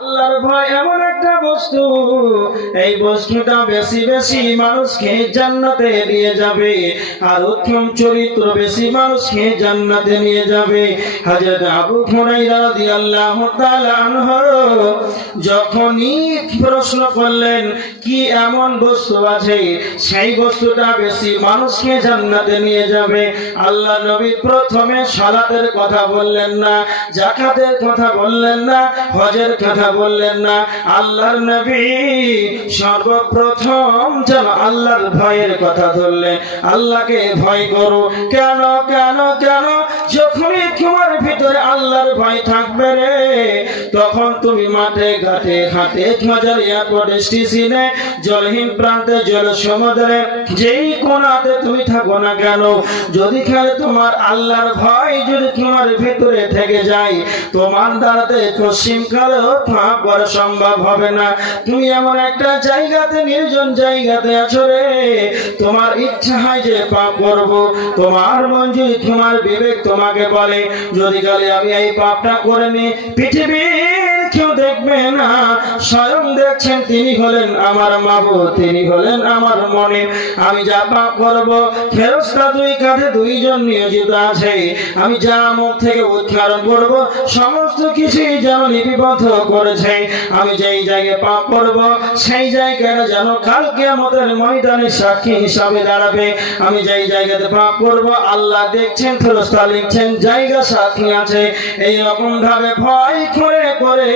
আল্লাহর ভয় এমন একটা বস্তু, এই বস্তুটা বেশি বেশি মানুষকে জান্নাতে নিয়ে যাবে, আর উত্তম চরিত্র বেশি মানুষকে জান্নাতে নিয়ে যাবে। হযরত আবু হুরায়রা রাদিয়াল্লাহু তাআলা আনহু যখনই প্রশ্ন করলেন কি এমন বস্তু আছে সেই বস্তুটা বেশি মানুষকে জান্নাতে নিয়ে যাবে, আল্লাহ নবী প্রথমে সালাতের কথা বললেন না, যাকাতের কথা বললেন না, হজের কথা বললেন না। আল্লাহর নবী সর্বপ্রথম যেন আল্লাহর ভয়ের কথা ধরলেন। আল্লাহকে ভয় করো। কেন কেন কেন? যখনই তোমার ভিতরে আল্লাহর ভয় থাকবে রে, তখন তুমি মাঠে ঘাটে হাতে বাজার এয়ারপোর্ট স্টেশনে জলহীন প্রান্তে জল সমুদ্রে যেই কোণাতে তুমি থাকো না কেন, যদি খেলে তোমার আল্লাহর ভয় যদি তোমার ভিতরে থেকে যায়, তোমার দ্বারাতে পশ্চিম কালে পাপ করা সম্ভব হবে না। তুমি এমন একটা জায়গাতে, নির্জন জায়গাতে আছো রে, তোমার ইচ্ছা হয় যে পাপ করব, তোমার মন যদি, তোমার বিবেক তোমাকে বলে যদি কালে আমি এই পাপটা করে নি, পৃথিবীর কেউ দেখবে না, স্বয়ং দেখছেন তিনি হলেন আমার মাবুদ, তিনি হলেন আমার মনে, আমি যা পাপ করব ফেরেশতা দুই কাঁধে দুইজন নিয়োজিত আছে, আমি যা মুখ থেকে উচ্চারণ করব সমস্ত কিছুই যেন লিপিবদ্ধ করেছে। আমি যেই জায়গায় পাপ করব সেই জায়গাটা যেন কাল কিয়ামতের ময়দানে সাক্ষী হিসাবে দাঁড়াবে। আমি যেই জায়গাতে পাপ করব আল্লাহ দেখছেন, ফেরেশতা লিখছেন, জায়গা সাক্ষী আছে। এই রকম ভাবে ভয় করে করে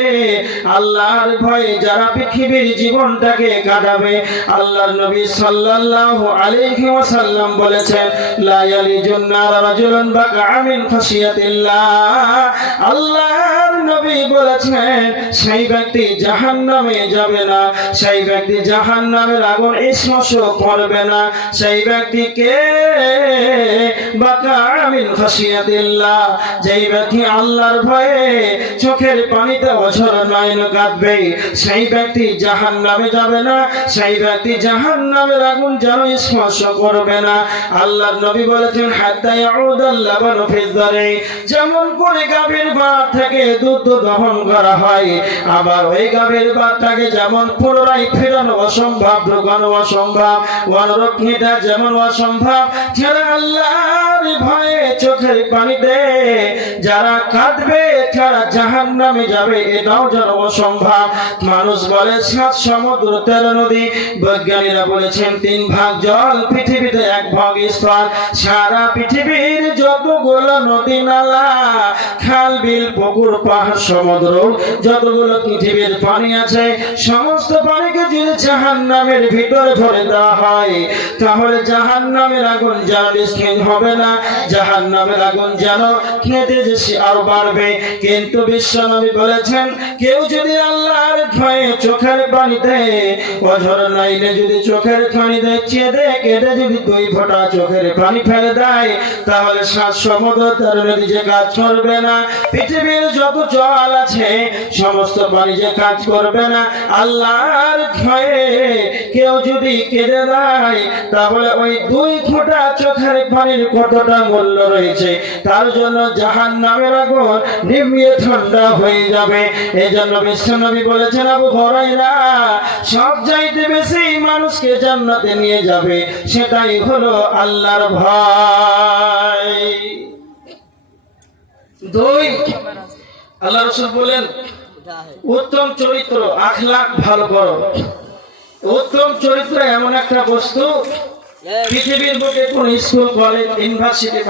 আল্লাহর ভয়ে যারা পৃথিবীর জীবনটাকে কাটাবে, আল্লাহর নবী সাল্লাল্লাহু আলাইহি ওয়াসাল্লাম বলেছেন, লা ইয়ালিজুন নার রাজুলুন বাকা মিন খাশিয়াতিল্লাহ। আল্লাহর নবী বলেছেন সেই ব্যক্তি জাহান্নামে যাবে না, সেই ব্যক্তি জাহান্নামের আগুন স্পর্শ করবে না, সেই ব্যক্তিকে বাকা মিন খাশিয়াতিল্লাহ, যেই ব্যক্তি আল্লাহর ভয়ে চোখের পানিতে অঝর নয়ন কাঁদবে, সেই ব্যক্তি জাহান্নামে যাবে না, সেই ব্যক্তি জাহান্নামের আগুন যেন স্পর্শ করবে না। আল্লাহর নবী বলেছেন, হাত্তা ইয়াউদাল লাবানু ফিজ যারি, যেমন করে গাভীর বাট থেকে দুধ দহন করা হয়, আবার ওই গাভীর বাটটাকে যেমন পুনরায় ফেরানো অসম্ভব, ঢোকানো অসম্ভব, অনুরক্ষিতা যেমন অসম্ভব, যারা আল্লাহর ভয়ে চোখের পানিতে যারা কাঁদবে তারা জাহান্নামে যাবে, এটাও যেন অসম্ভব। মানুষ বলে 7 সমুদ্র 13 নদী, বৈজ্ঞানিকরা বলেছেন 3 ভাগ জল, পৃথিবীতে 1 ভাগ স্থল। সারা পৃথিবীর যতগুলো নদী নালা, খাল বিল পুকুর পাহাড় সমুদ্র, যতগুলো পৃথিবীর পানি আছে, সমস্ত পানিকে যদি জাহান্নামের ভিতরে ভরে দেওয়া হয়, তাহলে জাহান্নামের আগুন যেন নিষ্ক্রিয় হবে না, জাহান্নামের আগুন যেন খেতে যেসে আরো বাড়বে। কিন্তু বিশ্বনবী বলেছেন, কেউ যদি আল্লাহর ভয়ে চোখের পানিতে অঝর নাইলে যদি চোখের পানিতে চেদে কেটে যদি 2 ফোঁটা চোখের পানি ফেলে দেয়, তাহলে 7 সমুদ্র 13 নদী যে কাজ করবে না, পৃথিবীর যত জল আছে সমস্ত পানি যে কাজ করবে না। আল্লাহর ভয়ে কেউ যদি কেঁদে দেয়, তাহলে ওই 2 ফোঁটা চোখের পানির কতটা মূল্য রয়েছে, তার জন্য জাহান্নামের আগুন নিভিয়ে ঠান্ডা হয়ে যাবে। এই জন্য বিশ্বনবী বলেছেন, আবু হুরায়রা, সব চাইতে বেশি মানুষকে জান্নাতে নিয়ে যাবে সেটাই হলো আল্লাহর ভয়। 2, আল্লাহ রাসূল বলেন উত্তম চরিত্র, আখলাক ভালো করো। উত্তম চরিত্র এমন একটা বস্তু, পৃথিবীর বুকে কোন স্কুল, কলেজ, ইউনিভার্সিটি